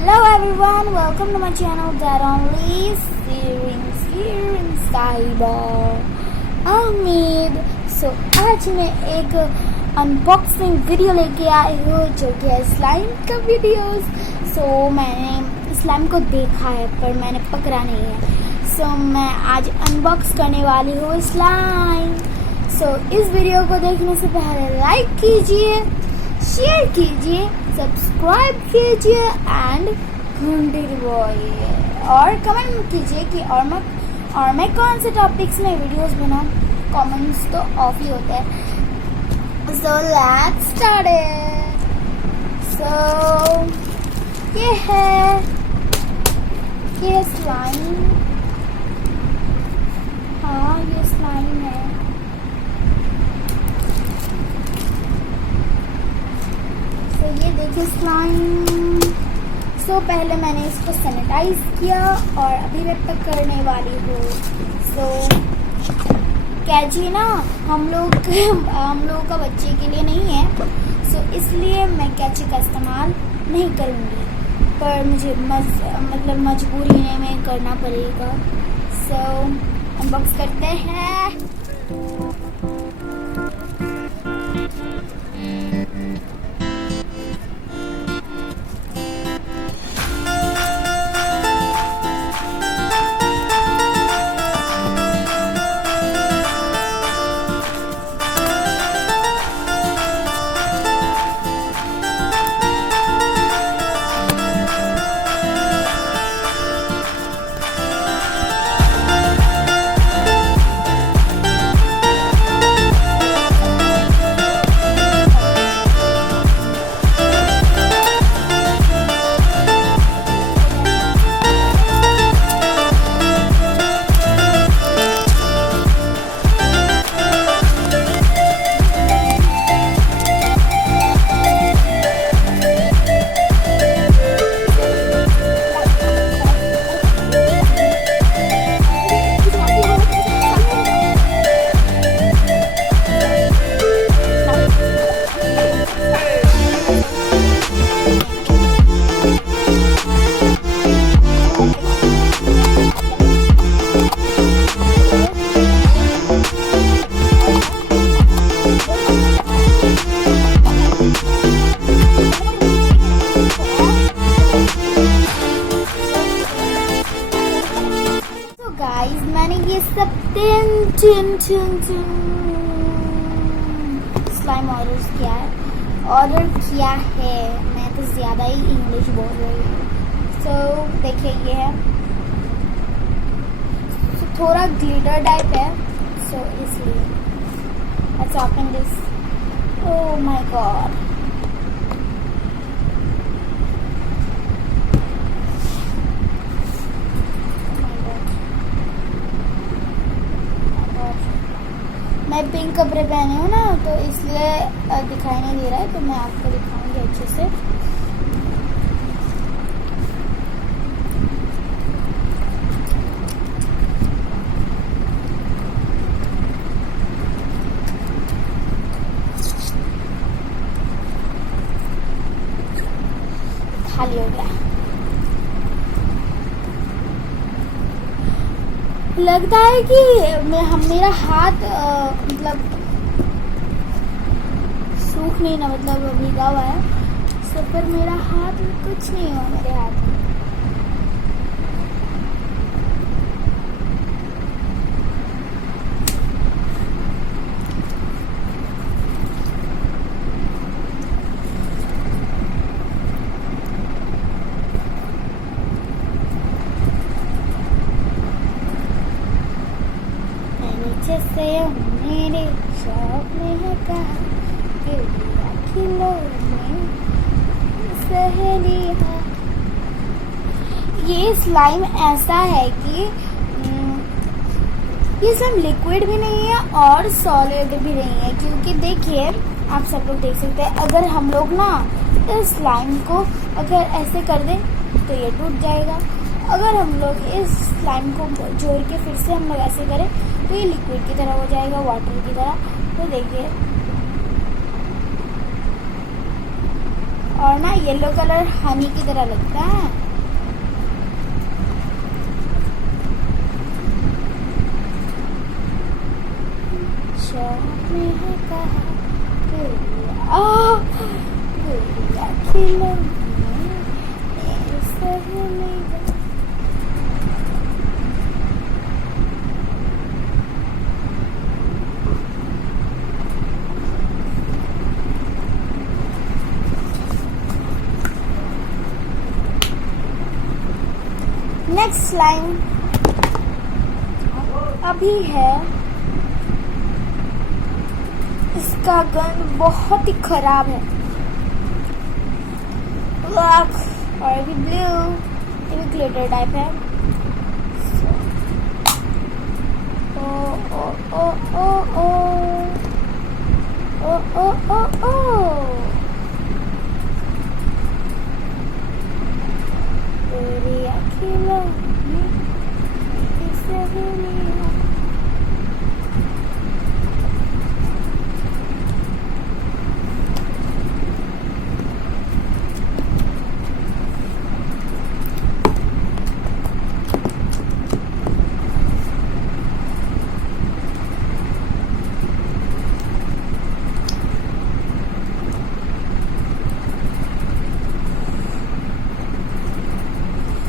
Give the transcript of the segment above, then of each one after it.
Hello everyone, welcome to my channel that only series here in cyber. Amid. So आज मैं एक unboxing video लेके आई हूँ जो कि है स्लाइम का वीडियोस. मैंने स्लाइम को देखा है पर मैंने पकड़ा नहीं है. मैं आज अनबॉक्स करने वाली हूँ स्लाइम. इस वीडियो को देखने से पहले लाइक कीजिए, शेयर कीजिए, सब्सक्राइब कीजिए एंड घंटी दबाइए और कमेंट कीजिए कि और मैं कौन से टॉपिक्स में वीडियोस बनाऊं. कमेंट्स तो ऑफ ही होते हैं. Let's start it. ये है स्लाइम. हाँ, ये स्लाइम है. ये देखिए स्लाइम. पहले मैंने इसको सैनिटाइज किया और अभी मैं पकड़ने वाली हूँ. कैची ना हम लोग का बच्चे के लिए नहीं है. इसलिए मैं कैची का इस्तेमाल नहीं करूँगी, पर मुझे मजबूरी में करना पड़ेगा. अनबॉक्स करते हैं. गाइस, मैंने ये सब स्लाइम ऑर्डर किया है. मैं तो ज़्यादा ही इंग्लिश बोल रही हूँ. देखिए ये है. थोड़ा ग्लिटर टाइप है. इसलिए let's open this. Oh my God. मैं पिंक कपड़े पहने हूँ ना, तो इसलिए दिखाई नहीं दे रहा है. तो मैं आपको दिखाऊंगी अच्छे से. खाली हो गया. लगता है कि मेरा हाथ सूख नहीं ना, भीगा हुआ है. पर मेरा हाथ कुछ नहीं हुआ मेरे हाथ में. जैसे मेरे शौक में है कहा सहेलियां. ये स्लाइम ऐसा है कि ये सब लिक्विड भी नहीं है और सॉलिड भी नहीं है. क्योंकि देखिए, आप सब लोग देख सकते हैं, अगर हम लोग ना इस स्लाइम को अगर ऐसे कर दें तो ये टूट जाएगा. अगर हम लोग इस स्लाइम को जोड़ के फिर से हम लोग ऐसे करें तो ये लिक्विड की तरह हो जाएगा, वाटर की तरह. तो देखिए, और ना येलो कलर हनी की तरह लगता है। नेक्स्ट लाइन अभी है, इसका गन बहुत ही खराब है। ब्लैक और भी ब्लू, ये भी ग्लिटर टाइप है। ओ ओ ओ ओ ओ ओ ओ ओ ओ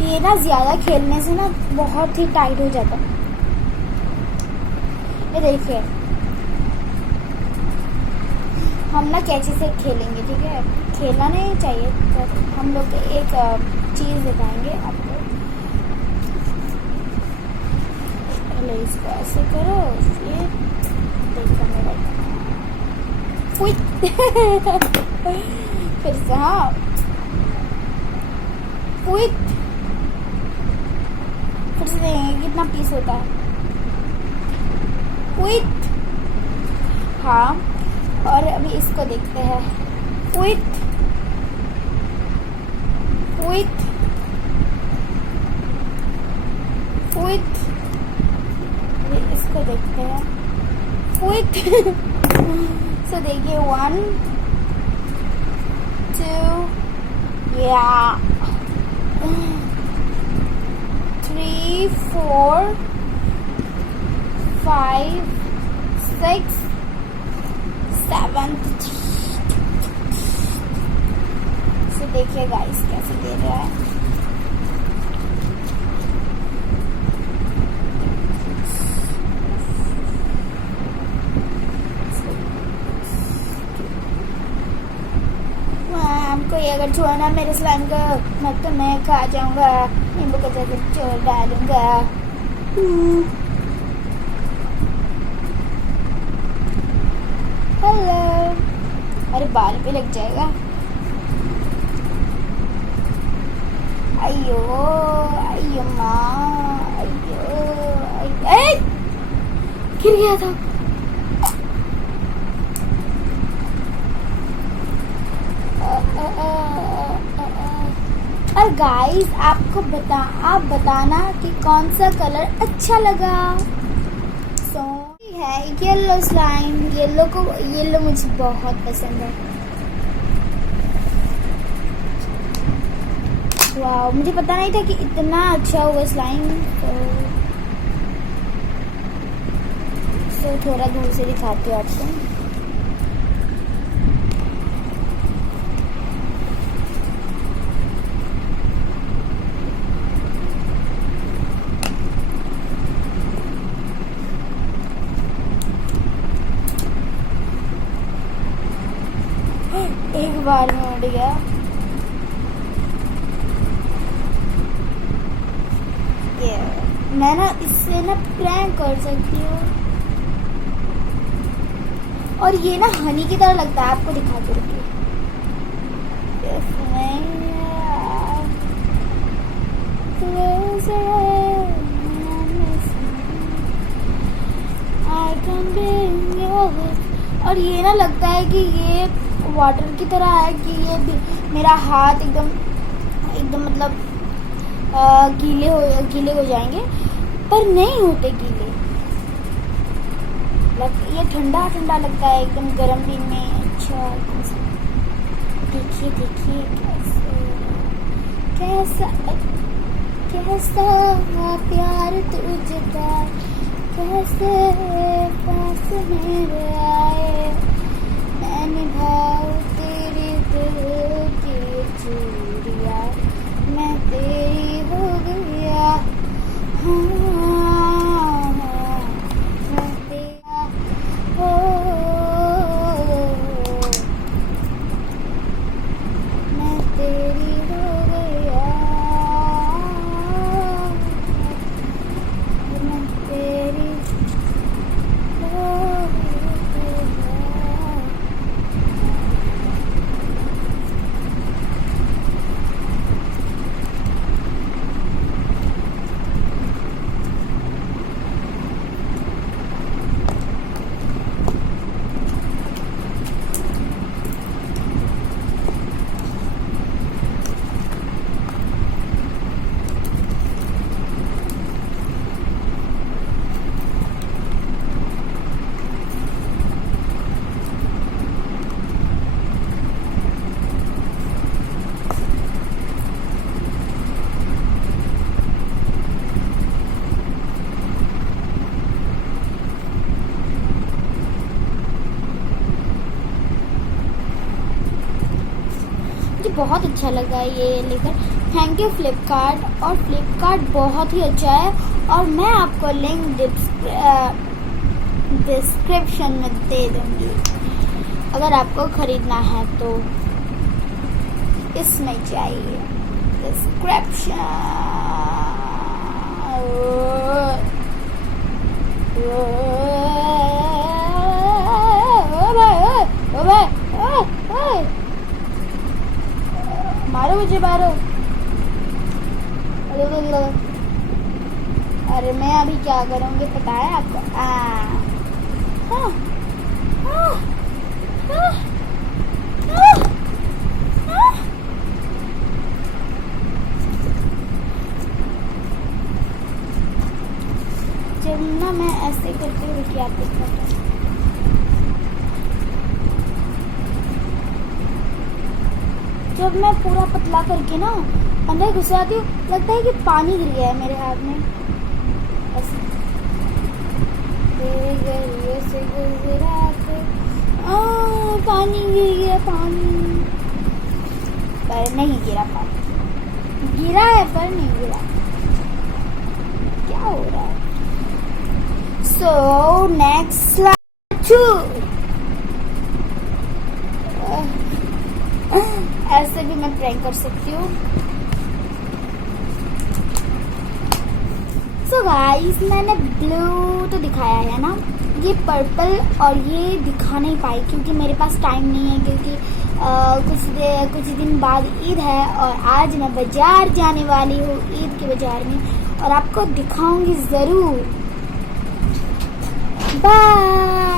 ये ना ज्यादा खेलने से ना बहुत ही टाइट हो जाता है। ये देखिए, हम ना कैंची से खेलेंगे, ठीक है? खेलना नहीं चाहिए, पर हम लोग एक चीज दिखाएंगे आपको। पहले इसको ऐसे करो, फिर देखो मेरा फिर से, हाँ फिर से देखेंगे कितना पीस होता है। हाँ, और अभी इसको देखते हैं। अभी इसको देखते हैं। सो देखिए, 1 2 या 3 4 5 6 7। सो देखिए गाइस कैसे दे रहा है। हमको ये अगर छुआना मेरे स्लाइम का, मैं तो मैं खा जाऊंगा, नींबू का जैसे चोर डालूंगा। हेलो, अरे बाल पे लग जाएगा। अयो अयो माँ, अयो गिर गया था। और गाइस आपको आप बताना कि कौन सा कलर अच्छा लगा। सो है येलो स्लाइम। येलो मुझे बहुत पसंद है। वाह, मुझे पता नहीं था कि इतना अच्छा होगा स्लाइम। तो थोड़ा दूर से दिखाती हूँ आपको। एक बार में उड़ गया। ये मैं ना इससे ना प्रैंक कर सकती हूँ। और ये ना हनी की तरह लगता है, आपको दिखाती हूँ। और ये ना लगता है कि ये वाटर की तरह है, कि ये मेरा हाथ एकदम मतलब गीले हो जाएंगे, पर नहीं होते गीले। ये ठंडा ठंडा लगता है, एकदम गर्म दिन में। अच्छा, देखिए देखिए कैसा कैसा प्यार तुझका, कैसे पास मेरे आए, मैं निभाऊं तेरी दिल की चूड़ियां, मैं तेरी हो गया, हाँ मैं तेरा हो, मैं तेरी हो गया, मैं तेरी हो गया। मुझे बहुत अच्छा लगा ये लेकर। थैंक यू फ्लिपकार्ट, और फ्लिपकार्ट बहुत ही अच्छा है, और मैं आपको लिंक डिस्क्रिप्शन में दे दूंगी अगर आपको खरीदना है तो इसमें जाइए डिस्क्रिप्शन। मारो मुझे मारो। अरे मैं अभी क्या करूँगी पता है आपको? जब ना मैं ऐसे करती हूँ क्या दिक्कत, जब मैं पूरा पतला करके ना अंदर घुसाती हूँ, लगता है कि पानी गिर गया है मेरे हाथ में। ऐसे पानी गिर गया, पानी पर नहीं गिरा, पानी गिरा है पर नहीं गिरा। क्या हो रहा है? So next slide 2। ऐसे भी मैं प्रैंक कर सकती हूँ। सो गाइस, मैंने ब्लू तो दिखाया है ना, ये पर्पल और ये दिखा नहीं पाई क्योंकि मेरे पास टाइम नहीं है, क्योंकि कुछ दिन बाद ईद है और आज मैं बाजार जाने वाली हूँ, ईद के बाजार में, और आपको दिखाऊंगी ज़रूर। बाय।